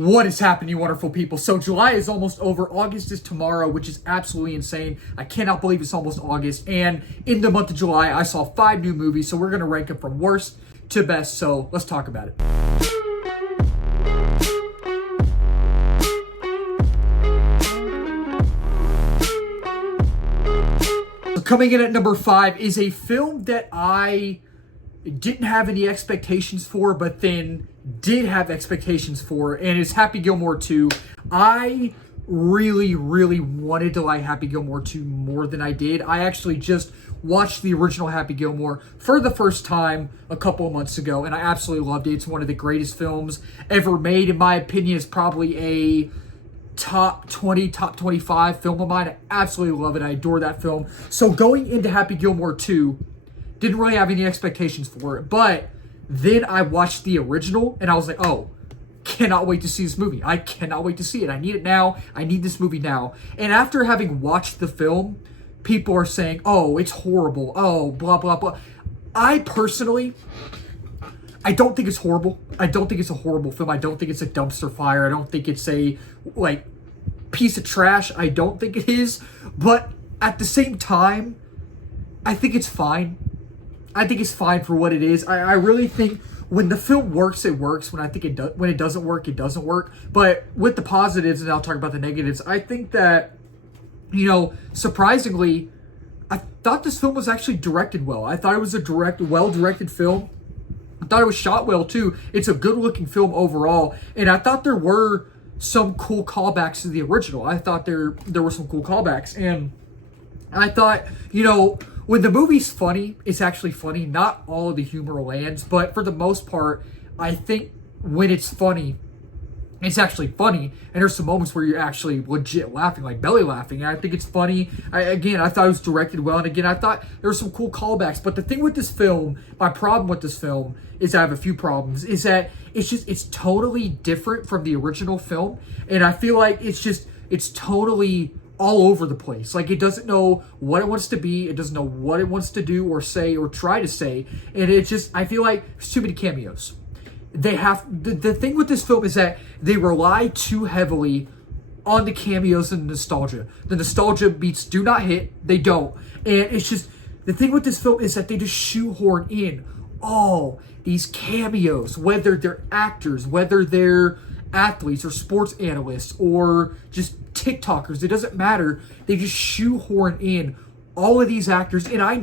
What is happening, you wonderful people? So July is almost over. August is tomorrow, which is absolutely insane. I cannot believe it's almost August. And in the month of July, I saw 5 new movies. So we're going to rank them from worst to best. So let's talk about it. So coming in at number 5 is a film that I didn't have any expectations for, but then did have expectations for, and it's Happy Gilmore 2. I really wanted to like Happy Gilmore 2 more than I did. I actually just watched the original Happy Gilmore for the first time a couple of months ago, and I absolutely loved it. It's one of the greatest films ever made. In my opinion, it's probably a top 20, top 25 film of mine. I absolutely love it. I adore that film. So going into Happy Gilmore 2, didn't really have any expectations for it, but then I watched the original and I was like, oh, cannot wait to see this movie. I cannot wait to see it. I need it now. I need this movie now. And after having watched the film, people are saying, oh, it's horrible. Oh, blah, blah, blah. I personally, I don't think it's horrible. I don't think it's a horrible film. I don't think it's a dumpster fire. I don't think it's a, like, piece of trash. I don't think it is. But at the same time, I think it's fine. I think it's fine for what it is. I really think when the film works, it works. When when it doesn't work, it doesn't work. But with the positives, and I'll talk about the negatives, I think that, you know, surprisingly, I thought this film was actually directed well. I thought it was a well-directed film. I thought it was shot well, too. It's a good-looking film overall. And I thought there were some cool callbacks to the original. I thought there were some cool callbacks. And I thought, you know, when the movie's funny, it's actually funny. Not all of the humor lands, but for the most part, I think when it's funny, it's actually funny. And there's some moments where you're actually legit laughing, like belly laughing. And I think it's funny. I thought it was directed well. And again, I thought there were some cool callbacks. But the thing with this film, my problem with this film is I have a few problems, is that it's totally different from the original film. And I feel like it's totally all over the place. Like, it doesn't know what it wants to be. It doesn't know what it wants to do or say or try to say. And I feel like there's too many cameos. The thing with this film is that they rely too heavily on the cameos and the nostalgia. The nostalgia beats do not hit. They don't. And it's just, the thing with this film is that they just shoehorn in all these cameos, whether they're actors, whether they're athletes or sports analysts or just TikTokers. It doesn't matter. They just shoehorn in all of these actors. And I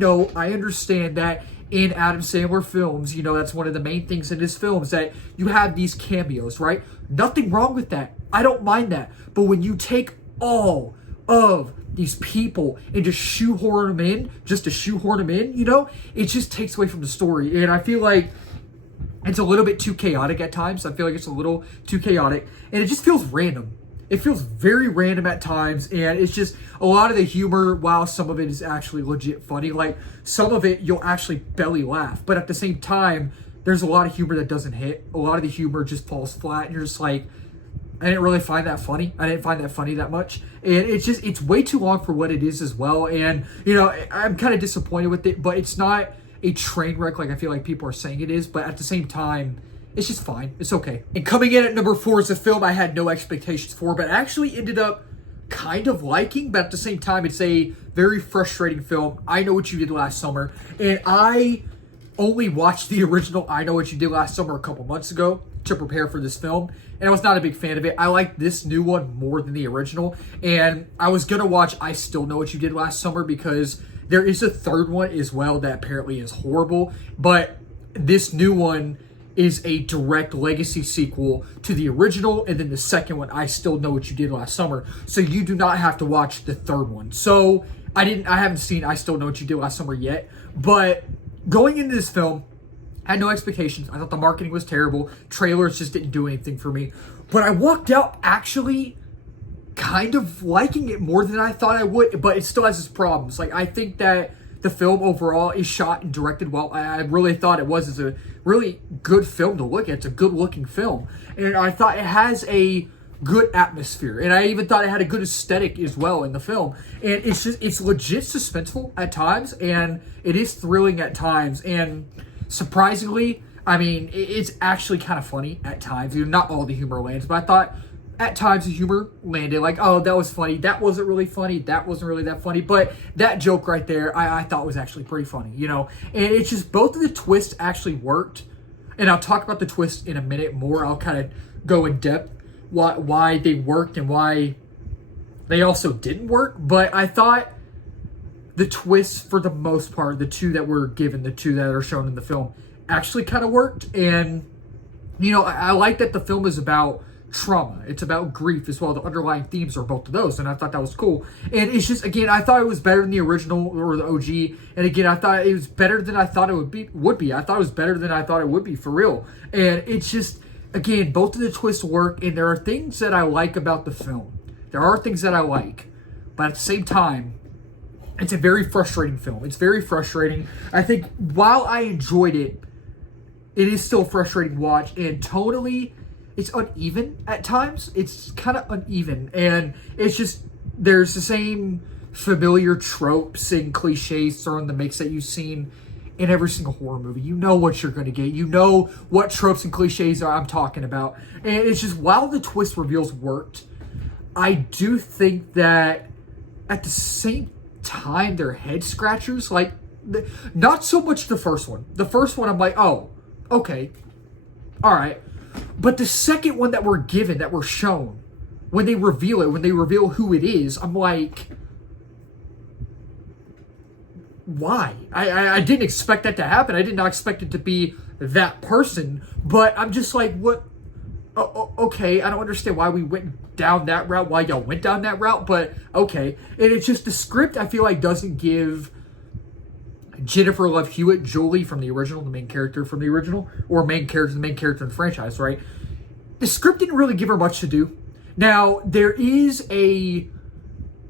understand that in Adam Sandler films, you know, that's one of the main things in his films, that you have these cameos, right? Nothing wrong with that. I don't mind that. But when you take all of these people and just shoehorn them in, just to shoehorn them in, you know, it just takes away from the story. And I feel like it's a little bit too chaotic at times. I feel like it's a little too chaotic. And it just feels random. It feels very random at times. And it's just a lot of the humor, while some of it is actually legit funny, like some of it you'll actually belly laugh. But at the same time, there's a lot of humor that doesn't hit. A lot of the humor just falls flat. And you're just like, I didn't really find that funny. I didn't find that funny that much. And it's way too long for what it is as well. And, you know, I'm kind of disappointed with it. But it's not a train wreck like I feel like people are saying it is, but at the same time, it's just fine. It's okay. And coming in at number 4 is a film I had no expectations for, but actually ended up kind of liking, but at the same time, it's a very frustrating film. I Know What You Did Last Summer, and I only watched the original I Know What You Did Last Summer a couple months ago to prepare for this film, and I was not a big fan of it. I liked this new one more than the original, and I was gonna watch I Still Know What You Did Last Summer because there is a third one as well that apparently is horrible, but this new one is a direct legacy sequel to the original, and then the second one, I Still Know What You Did Last Summer. So you do not have to watch the third one. So I haven't seen I Still Know What You Did Last Summer yet, but going into this film, I had no expectations. I thought the marketing was terrible. Trailers just didn't do anything for me. But I walked out actually kind of liking it more than I thought I would, but it still has its problems. Like, I think that the film overall is shot and directed well. I really thought it was a really good film to look at. It's a good looking film. And I thought it has a good atmosphere. And I even thought it had a good aesthetic as well in the film. And it's legit suspenseful at times, and it is thrilling at times. And surprisingly, I mean, it's actually kind of funny at times. Not all the humor lands, but I thought at times the humor landed. Like, oh, that was funny. That wasn't really funny. That wasn't really that funny. But that joke right there, I thought was actually pretty funny, you know. And it's just both of the twists actually worked. And I'll talk about the twist in a minute more. I'll kind of go in depth why they worked and why they also didn't work. But I thought the twists, for the most part, the two that were given, the two that are shown in the film, actually kind of worked. And, you know, I like that the film is about trauma. It's about grief as well. The underlying themes are both of those, and I thought that was cool. And it's just, again, I thought it was better than the original or the OG. And again, I thought it was better than I thought it would be. I thought it was better than I thought it would be, for real. And it's just, again, both of the twists work, and there are things that I like about the film. There are things that I like, but at the same time, it's a very frustrating film. It's very frustrating. I think while I enjoyed it, it is still a frustrating watch, and tonally, it's uneven at times. It's kind of uneven, and it's just, there's the same familiar tropes and cliches thrown in the mix that you've seen in every single horror movie. You know what you're going to get. You know what tropes and cliches I'm talking about. And it's just, while the twist reveals worked, I do think that at the same time, they're head scratchers. Like, not so much the first one. The first one, I'm like, oh, okay, all right. But the second one that we're given, that we're shown, when they reveal it, when they reveal who it is, I'm like, why? I didn't expect that to happen. I did not expect it to be that person. But I'm just like, what? Okay, I don't understand why we went down that route, why y'all went down that route, but okay. And it's just, the script, I feel like, doesn't give Jennifer Love Hewitt, Julie from the original, the main character from the original, or the main character in the franchise, right? The script didn't really give her much to do. Now, there is a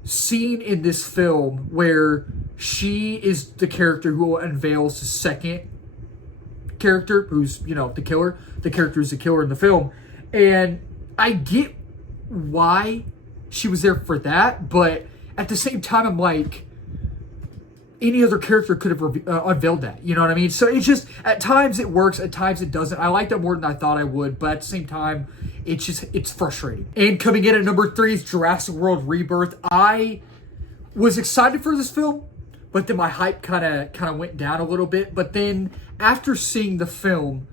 scene in this film where she is the character who unveils the second character, who's, you know, the killer. The character who's the killer in the film. And I get why she was there for that, but at the same time, I'm like, any other character could have unveiled that. You know what I mean? So it's just, at times it works, at times it doesn't. I like that more than I thought I would, but at the same time, it's frustrating. And coming in at number 3 is Jurassic World Rebirth. I was excited for this film, but then my hype kind of went down a little bit. But then after seeing the film,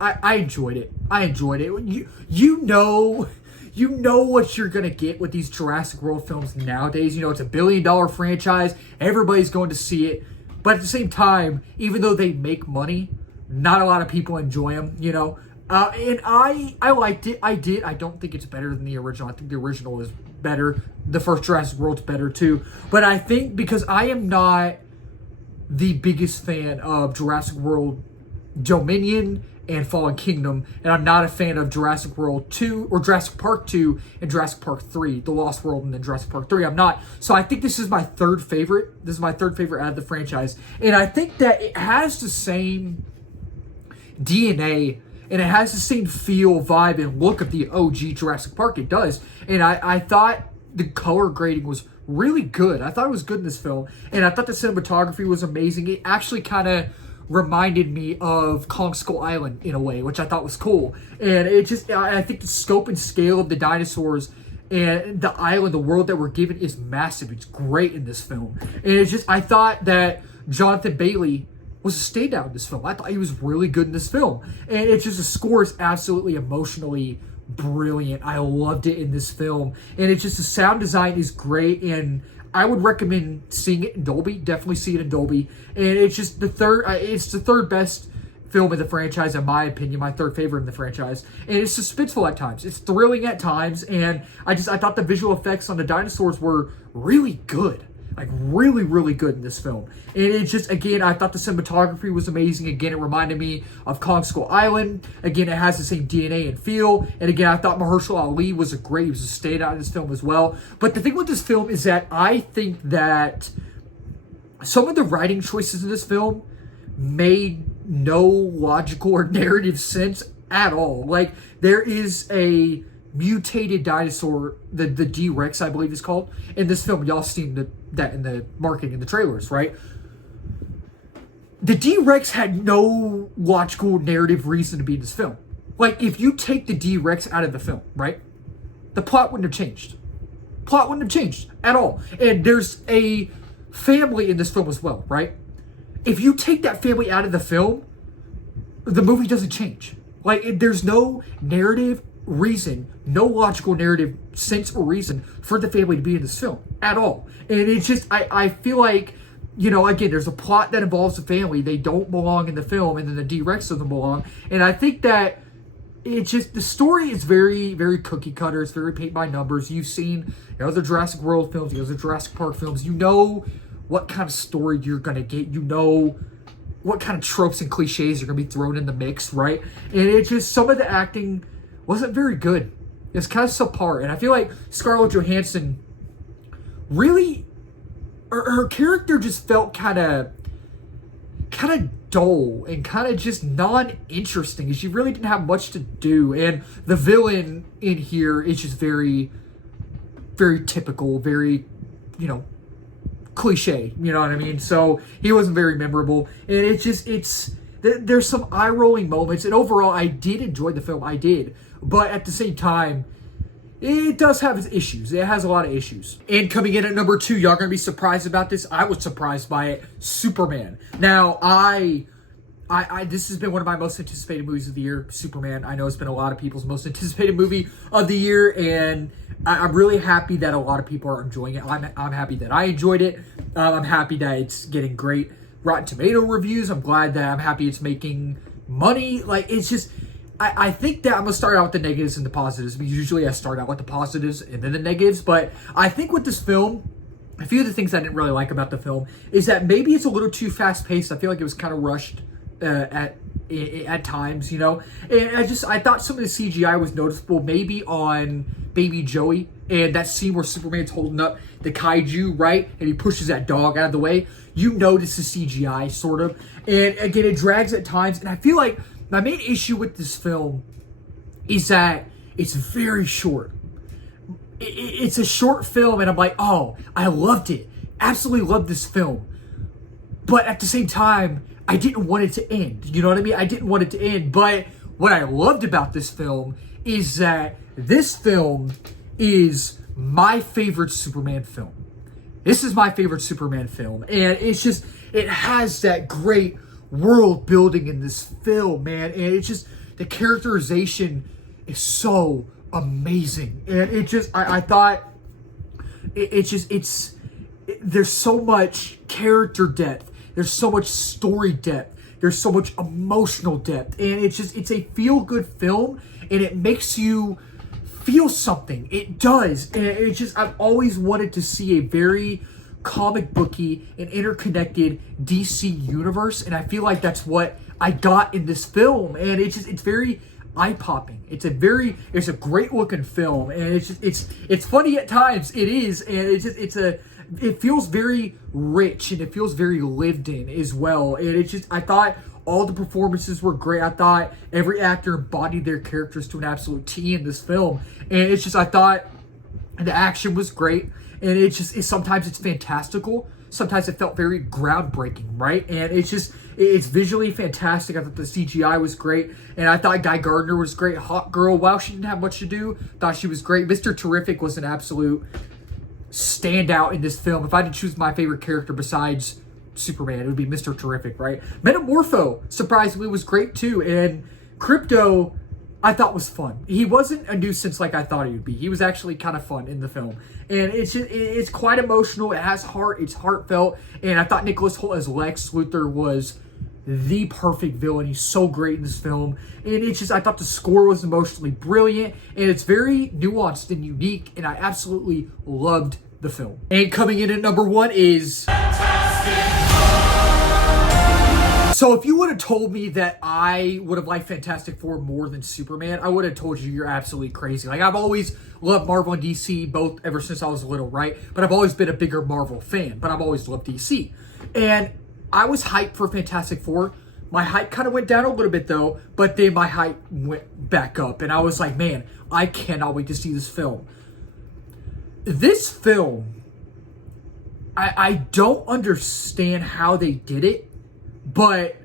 I enjoyed it. You know what you're going to get with these Jurassic World films nowadays. You know, it's a $1 billion franchise. Everybody's going to see it. But at the same time, even though they make money, not a lot of people enjoy them, you know. And I liked it. I did. I don't think it's better than the original. I think the original is better. The first Jurassic World's better too. But I think, because I am not the biggest fan of Jurassic World Dominion and Fallen Kingdom, and I'm not a fan of Jurassic World 2 or Jurassic Park 2 and Jurassic Park 3, The Lost World and then Jurassic Park 3. I'm not. So I think this is my third favorite. This is my third favorite out of the franchise. And I think that it has the same DNA and it has the same feel, vibe, and look of the OG Jurassic Park. It does. And I thought the color grading was really good. I thought it was good in this film. And I thought the cinematography was amazing. It actually kind of reminded me of Kong Skull Island in a way, which I thought was cool. And it just, I think the scope and scale of the dinosaurs and the island, the world that we're given, is massive. It's great in this film. And it's just, I thought that Jonathan Bailey was a standout in this film. I thought he was really good in this film. And it's just, the score is absolutely emotionally brilliant. I loved it in this film. And it's just, the sound design is great, and I would recommend seeing it in Dolby. Definitely see it in Dolby. And it's just the third best film in the franchise, in my opinion, my third favorite in the franchise. And it's suspenseful at times. It's thrilling at times. And I thought the visual effects on the dinosaurs were really good. Like, really, really good in this film. And it's just, again, I thought the cinematography was amazing. Again, it reminded me of Kong Skull Island. Again, it has the same DNA and feel. And again, I thought Mahershala Ali was a standout in this film as well. But the thing with this film is that I think that some of the writing choices in this film made no logical or narrative sense at all. Like, there is a mutated dinosaur, the D-Rex, I believe it's called, in this film. Y'all seen that in the marketing, in the trailers, right? the D-Rex had no logical narrative reason to be in this film. Like, if you take the D-Rex out of the film, right, the plot wouldn't have changed. Plot wouldn't have changed at all. And there's a family in this film as well, right? If you take that family out of the film, the movie doesn't change. Like, there's no narrative reason, no logical narrative sense or reason for the family to be in this film at all. And it's just, I feel like, you know, again, there's a plot that involves the family. They don't belong in the film, and then the D-Rex doesn't belong. And I think that it's just, the story is very, very cookie cutter. It's very paint by numbers. You've seen the other Jurassic World films, the other Jurassic Park films. You know what kind of story you're going to get. You know what kind of tropes and cliches are going to be thrown in the mix, right? And it's just, some of the acting wasn't very good. It's kind of subpar. And I feel like Scarlett Johansson really, her character just felt kind of dull and kind of just non-interesting. She really didn't have much to do. And the villain in here is just very, very typical, very, you know, cliche, you know what I mean? So he wasn't very memorable. And there's some eye-rolling moments. And overall, I did enjoy the film. I did. But at the same time, it does have its issues. It has a lot of issues. And coming in at number 2, y'all gonna be surprised about this. I was surprised by it. Superman. Now, this has been one of my most anticipated movies of the year. Superman. I know it's been a lot of people's most anticipated movie of the year, and I'm really happy that a lot of people are enjoying it. I'm happy that I enjoyed it. I'm happy that it's getting great Rotten Tomato reviews. I'm happy it's making money. Like, it's just, I think that I'm going to start out with the negatives and the positives, because usually I start out with the positives and then the negatives. But I think with this film, a few of the things I didn't really like about the film is that maybe it's a little too fast-paced. I feel like it was kind of rushed at times, you know. And I thought some of the CGI was noticeable, maybe on Baby Joey, and that scene where Superman's holding up the kaiju, right, and he pushes that dog out of the way. You notice the CGI, sort of. And again, it drags at times, and I feel like my main issue with this film is that it's very short. It's a short film, and I'm like, oh, I loved it. Absolutely loved this film. But at the same time, I didn't want it to end. You know what I mean? I didn't want it to end. But what I loved about this film is that this film is my favorite Superman film. This is my favorite Superman film. And it's just, it has that great world building in this film, man. And it's just, the characterization is so amazing. And it just, I thought, there's so much character depth. There's so much story depth. There's so much emotional depth. And it's a feel-good film, and it makes you feel something. It does. And it's just, I've always wanted to see a very comic booky and interconnected DC universe, and I feel like that's what I got in this film. And it's very eye-popping. It's a great looking film, and it's funny at times. It is, and it feels very rich, and it feels very lived in as well. And I thought all the performances were great. I thought every actor embodied their characters to an absolute T in this film. And I thought the action was great. And sometimes it's fantastical. Sometimes it felt very groundbreaking, right? And it's visually fantastic. I thought the CGI was great. And I thought Guy Gardner was great. Hot girl, while she didn't have much to do, thought she was great. Mr. Terrific was an absolute standout in this film. If I had to choose my favorite character besides Superman, it would be Mr. Terrific, right? Metamorpho, surprisingly, was great too. And Crypto, I thought was fun. He wasn't a nuisance like I thought he would be. He was actually kind of fun in the film. And it's quite emotional. It has heart. It's heartfelt. And I thought Nicholas Hoult as Lex Luthor was the perfect villain. He's so great in this film. And I thought the score was emotionally brilliant. And it's very nuanced and unique. And I absolutely loved the film. And coming in at number 1 is... So if you would have told me that I would have liked Fantastic Four more than Superman, I would have told you you're absolutely crazy. Like, I've always loved Marvel and DC, both ever since I was little, right? But I've always been a bigger Marvel fan, but I've always loved DC. And I was hyped for Fantastic Four. My hype kind of went down a little bit, though, but then my hype went back up. And I was like, man, I cannot wait to see this film. This film, I don't understand how they did it, but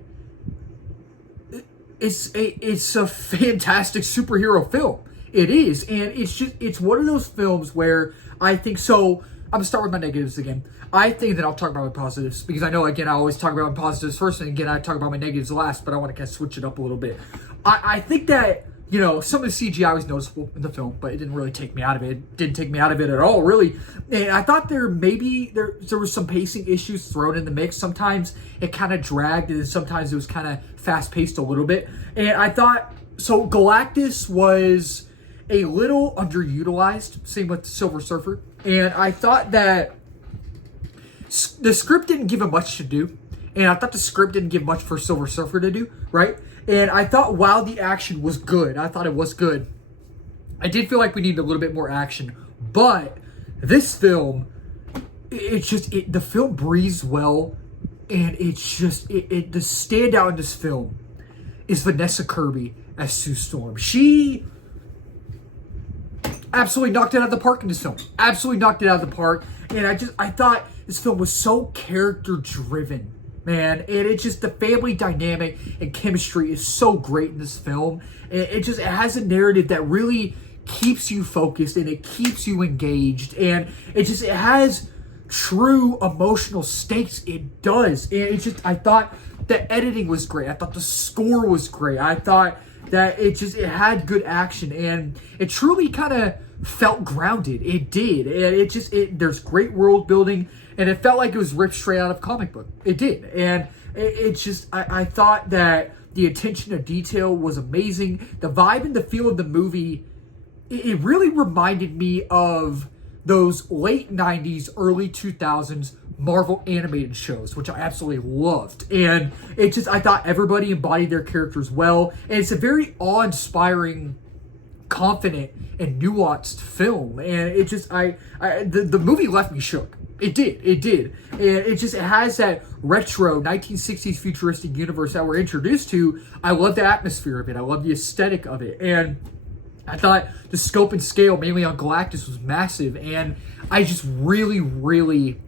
it's a fantastic superhero film. It is, and it's one of those films where I think so. I'm gonna start with my negatives again. I think that I'll talk about my positives because I know, again, I always talk about my positives first, and again, I talk about my negatives last, but I want to kind of switch it up a little bit. I think that, you know, some of the CGI was noticeable in the film, but it didn't really take me out of it. It didn't take me out of it at all, really. And I thought there was some pacing issues thrown in the mix. Sometimes it kind of dragged, and then sometimes it was kind of fast-paced a little bit. And I thought, so Galactus was a little underutilized, same with Silver Surfer. And I thought that the script didn't give him much to do. And I thought the script didn't give much for Silver Surfer to do, right? And I thought while the action was good, I thought it was good, I did feel like we needed a little bit more action. But this film, the film breathes well. And it's just, the standout in this film is Vanessa Kirby as Sue Storm. She absolutely knocked it out of the park in this film. Absolutely knocked it out of the park. And I thought this film was so character driven, man. And it's just, the family dynamic and chemistry is so great in this film. And it has a narrative that really keeps you focused and it keeps you engaged. And it has true emotional stakes. It does. And I thought the editing was great. I thought the score was great. I thought that it had good action, and it truly kind of felt grounded. It did. And there's great world building, and it felt like it was ripped straight out of comic book. It did. And I thought that the attention to detail was amazing. The vibe and the feel of the movie, it really reminded me of those late 90s, early 2000s Marvel animated shows, which I absolutely loved. And I thought everybody embodied their characters well. And it's a very awe-inspiring, confident, and nuanced film. And the movie left me shook. It did. And it has that retro 1960s futuristic universe that we're introduced to. I love the atmosphere of it. I love the aesthetic of it. And I thought the scope and scale, mainly on Galactus, was massive. And I just really, really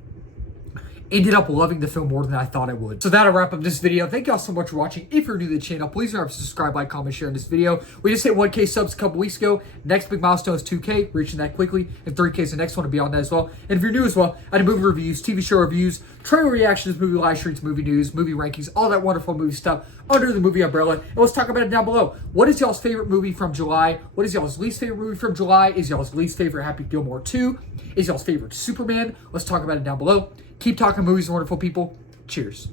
ended up loving the film more than I thought I would. So that'll wrap up this video. Thank y'all so much for watching. If you're new to the channel, please remember to subscribe, like, comment, share in this video. We just hit 1K subs a couple weeks ago. Next big milestone is 2K, reaching that quickly. And 3K is the next one to be on that as well. And if you're new as well, I do movie reviews, TV show reviews, trailer reactions, movie live streams, movie news, movie rankings, all that wonderful movie stuff under the movie umbrella. And let's talk about it down below. What is y'all's favorite movie from July? What is y'all's least favorite movie from July? Is y'all's least favorite Happy Gilmore 2? Is y'all's favorite Superman? Let's talk about it down below. Keep talking movies, wonderful people. Cheers.